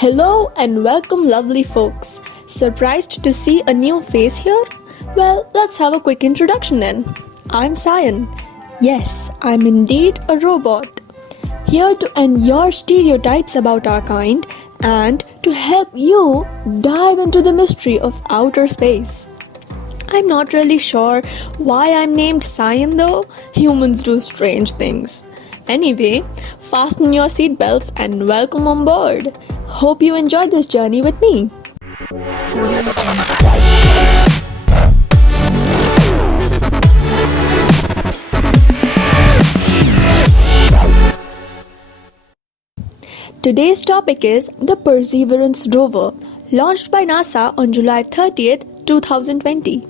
Hello and welcome, lovely folks. Surprised to see a new face here? Well, let's have a quick introduction then. I'm Sayan. Yes, I'm indeed a robot. Here to end your stereotypes about our kind and to help you dive into the mystery of outer space. I'm not really sure why I'm named Sayan though. Humans do strange things. Anyway, fasten your seatbelts and welcome on board. Hope you enjoyed this journey with me. Today's topic is the Perseverance rover, launched by NASA on July 30th, 2020.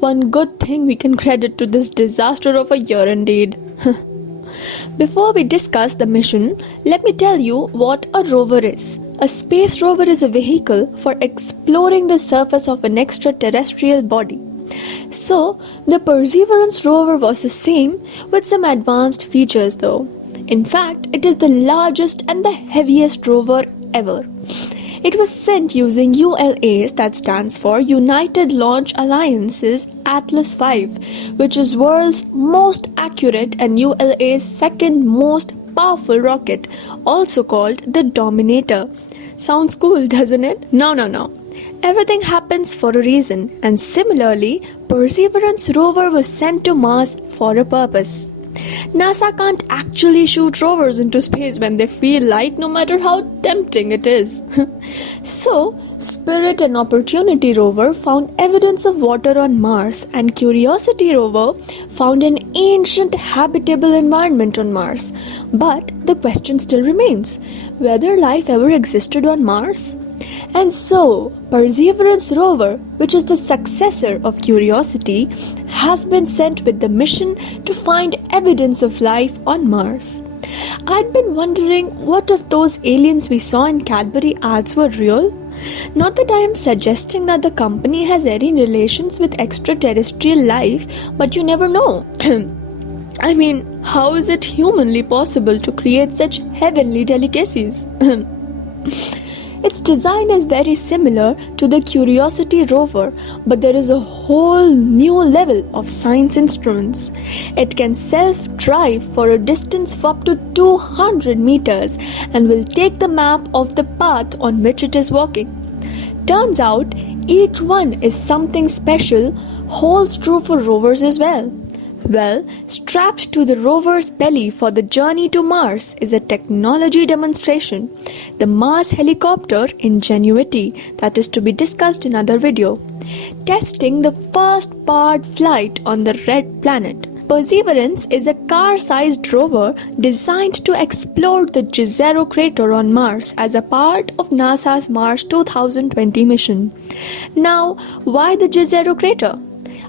One good thing we can credit to this disaster of a year indeed. Before we discuss the mission, let me tell you what a rover is. A space rover is a vehicle for exploring the surface of an extraterrestrial body. So, the Perseverance rover was the same with some advanced features though. In fact, it is the largest and the heaviest rover ever. It was sent using ULA's, that stands for United Launch Alliance's Atlas V, which is world's most accurate and ULA's second most powerful rocket, also called the Dominator. Sounds cool, doesn't it? No. Everything happens for a reason, and similarly, Perseverance rover was sent to Mars for a purpose. NASA can't actually shoot rovers into space when they feel like, no matter how tempting it is. So, Spirit and Opportunity rover found evidence of water on Mars, and Curiosity rover found an ancient habitable environment on Mars. But the question still remains, whether life ever existed on Mars? And so, Perseverance rover, which is the successor of Curiosity, has been sent with the mission to find evidence of life on Mars. I'd been wondering, what if those aliens we saw in Cadbury ads were real? Not that I am suggesting that the company has any relations with extraterrestrial life, but you never know. I mean, how is it humanly possible to create such heavenly delicacies? Its design is very similar to the Curiosity rover, but there is a whole new level of science instruments. It can self-drive for a distance of up to 200 meters and will take the map of the path on which it is walking. Turns out, each one is something special, holds true for rovers as well. Well, strapped to the rover's belly for the journey to Mars is a technology demonstration, the Mars helicopter Ingenuity, that is to be discussed in another video, testing the first powered flight on the red planet. Perseverance is a car-sized rover designed to explore the Jezero crater on Mars as a part of NASA's Mars 2020 mission. Now, why the Jezero crater?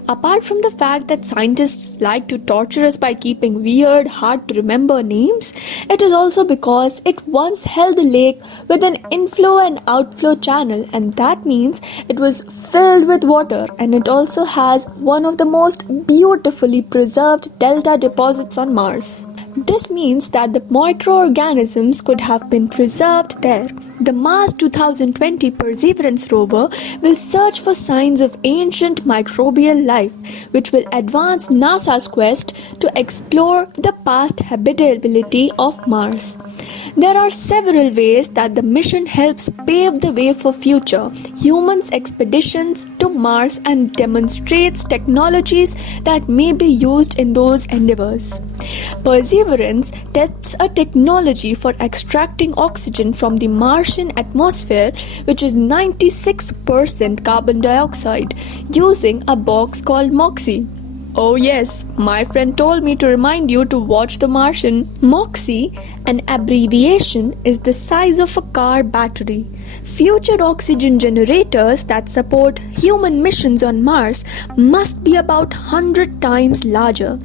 Apart from the fact that scientists like to torture us by keeping weird, hard-to-remember names, it is also because it once held a lake with an inflow and outflow channel, and that means it was filled with water, and it also has one of the most beautifully preserved delta deposits on Mars. This means that the microorganisms could have been preserved there. The Mars 2020 Perseverance rover will search for signs of ancient microbial life, which will advance NASA's quest to explore the past habitability of Mars. There are several ways that the mission helps pave the way for future humans' expeditions to Mars and demonstrates technologies that may be used in those endeavors. Perseverance tests a technology for extracting oxygen from the Martian atmosphere, which is 96% carbon dioxide, using a box called MOXIE. Oh yes, my friend told me to remind you to watch The Martian. MOXIE, an abbreviation, is the size of a car battery. Future oxygen generators that support human missions on Mars must be about 100 times larger.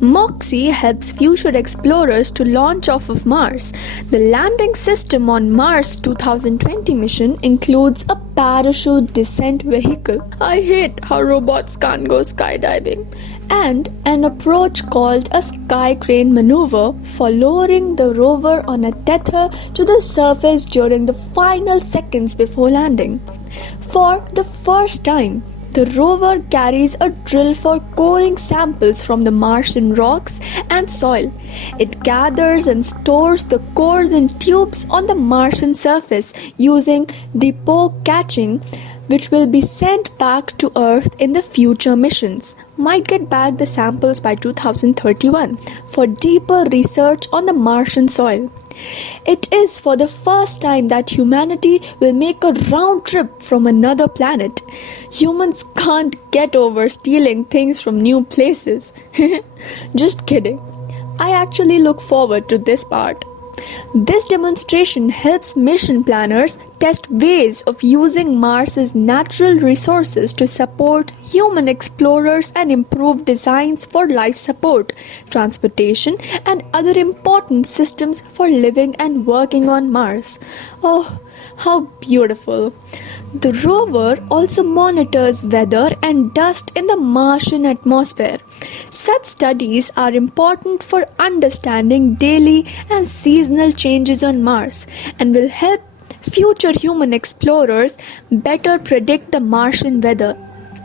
MOXIE helps future explorers to launch off of Mars. The landing system on Mars 2020 mission includes a parachute descent vehicle. I hate how robots can't go skydiving. and an approach called a sky crane maneuver for lowering the rover on a tether to the surface during the final seconds before landing. For the first time, the rover carries a drill for coring samples from the Martian rocks and soil. It gathers and stores the cores in tubes on the Martian surface using depot catching, which will be sent back to Earth in the future missions. Might get back the samples by 2031 for deeper research on the Martian soil. It is for the first time that humanity will make a round trip from another planet. Humans can't get over stealing things from new places. Just kidding. I actually look forward to this part. This demonstration helps mission planners test ways of using Mars's natural resources to support human explorers and improve designs for life support, transportation, and other important systems for living and working on Mars. Oh, how beautiful! The rover also monitors weather and dust in the Martian atmosphere. Such studies are important for understanding daily and seasonal changes on Mars and will help future human explorers better predict the Martian weather.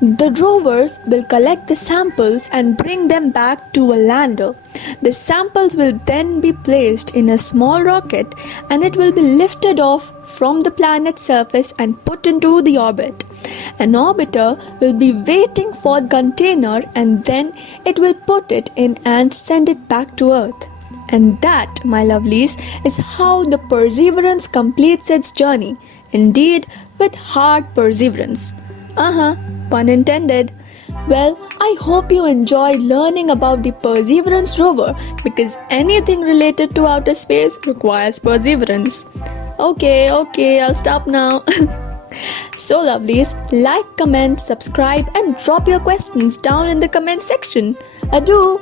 The rovers will collect the samples and bring them back to a lander. The samples will then be placed in a small rocket and it will be lifted off from the planet's surface and put into the orbit. An orbiter will be waiting for the container and then it will put it in and send it back to Earth. And that, my lovelies, is how the Perseverance completes its journey. Indeed, with hard perseverance. Pun intended. Well, I hope you enjoyed learning about the Perseverance rover because anything related to outer space requires perseverance. Okay, I'll stop now. So lovelies, like, comment, subscribe and drop your questions down in the comment section. Adieu.